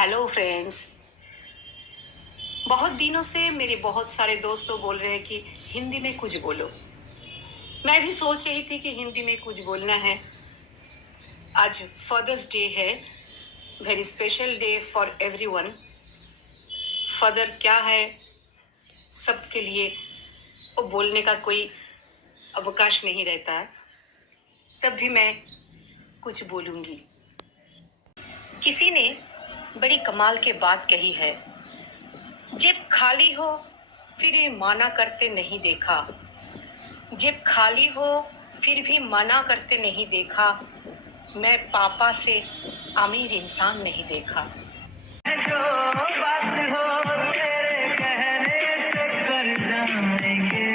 Hello friends. बहुत दिनों से मेरे बहुत सारे दोस्तों बोल रहे हैं कि हिंदी में कुछ बोलो। मैं भी सोच रही थी कि हिंदी में कुछ बोलना है। आज फादर्स डे है, very special day for everyone. Father क्या है सबके लिए, वो बोलने का कोई अवकाश नहीं रहता है। तब भी मैं कुछ बोलूंगी। किसी ने बड़ी कमाल के बात कही है, जेब खाली हो फिर ये माना करते नहीं देखा। जेब खाली हो फिर भी मना करते नहीं देखा। मैं पापा से अमीर इंसान नहीं देखा। जो बात हो तेरे कहने से कर जाएंगे,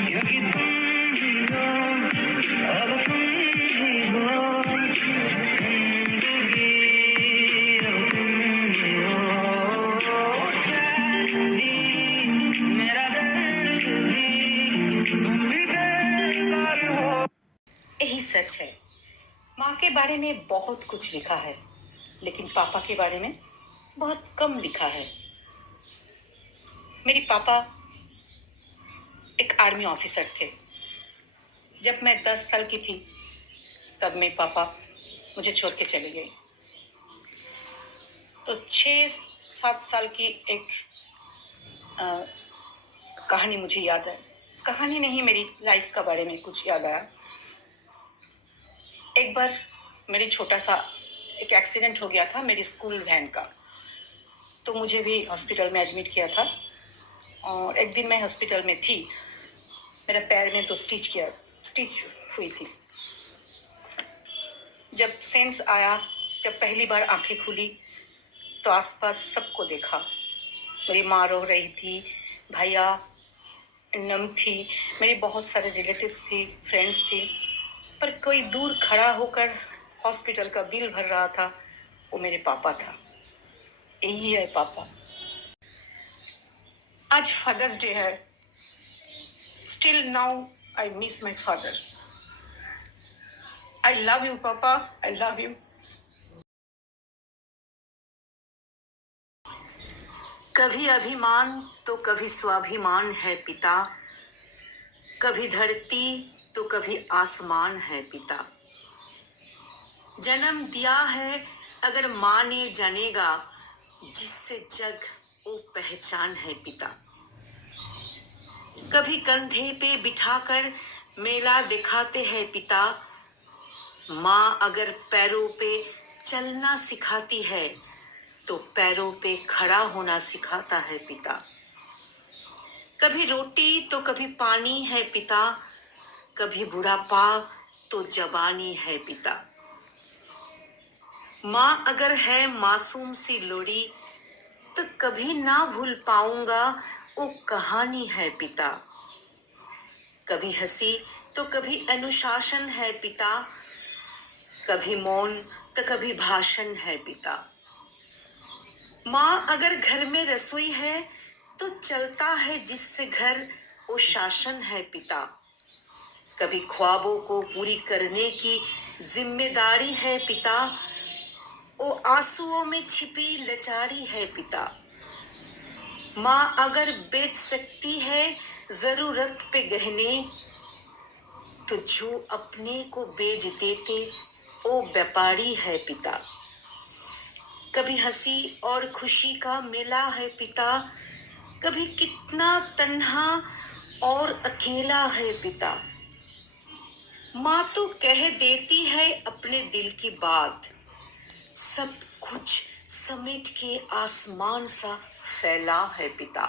क्योंकि तुम ही हो, अब तुम ही हो जिंदगी, अब तुम ही हो चैन भी, मेरा दर्द भी, तुम भी बेजार हो। यही सच है। माँ के बारे में बहुत कुछ लिखा है, लेकिन पापा के बारे में बहुत कम लिखा है। मेरे पापा एक आर्मी ऑफिसर थे। जब मैं 10 साल की थी तब मेरे पापा मुझे छोड़ के चले गए। तो 6-7 साल की एक अ, कहानी मुझे याद है। कहानी नहीं, मेरी लाइफ का बारे में कुछ याद आया। एक बार मेरी छोटा सा एक एक्सीडेंट हो गया था मेरी स्कूल वैन का। तो मुझे भी हॉस्पिटल में एडमिट किया था। और एक दिन मैं हॉस्पिटल में थी, मेरे पैर में तो स्टिच हुई थी। जब सेंस आया, जब पहली बार आंखें खुली तो आसपास सबको देखा। मेरी माँ रो रही थी, भैया नम थी, मेरी बहुत सारे रिलेटिव्स थी, फ्रेंड्स थी। पर कोई दूर खड़ा होकर हॉस्पिटल का बिल भर रहा था, वो मेरे पापा था। यही है पापा। आज फादर्स डे है। Still now I miss my father. I love you पापा, आई लव यू। कभी अभिमान तो कभी स्वाभिमान है पिता, कभी धरती तो कभी आसमान है पिता। जन्म दिया है अगर माँ ने जानेगा, जिससे जग वो पहचान है पिता। कभी कंधे पे बिठाकर मेला दिखाते हैं पिता, माँ अगर पैरों पे चलना सिखाती है तो पैरों पे खड़ा होना सिखाता है पिता। कभी रोटी तो कभी पानी है पिता, कभी बुढ़ापा तो जवानी है पिता। माँ अगर है मासूम सी लोरी तो कभी ना भूल पाऊंगा वो कहानी है पिता। कभी हंसी तो कभी अनुशासन है पिता, कभी मौन तो कभी भाषण है पिता। माँ अगर घर में रसोई है तो चलता है जिससे घर वो शासन है पिता। कभी ख्वाबों को पूरी करने की जिम्मेदारी है पिता, वो आंसुओं में छिपी लाचारी है पिता। माँ अगर बेच सकती है जरूरत पे गहने, तो जो अपने को बेच देते वो व्यापारी है पिता। कभी हंसी और खुशी का मेला है पिता, कभी कितना तन्हा और अकेला है पिता। माँ तो कह देती है अपने दिल की बात, सब कुछ समेट के आसमान सा फैला है पिता।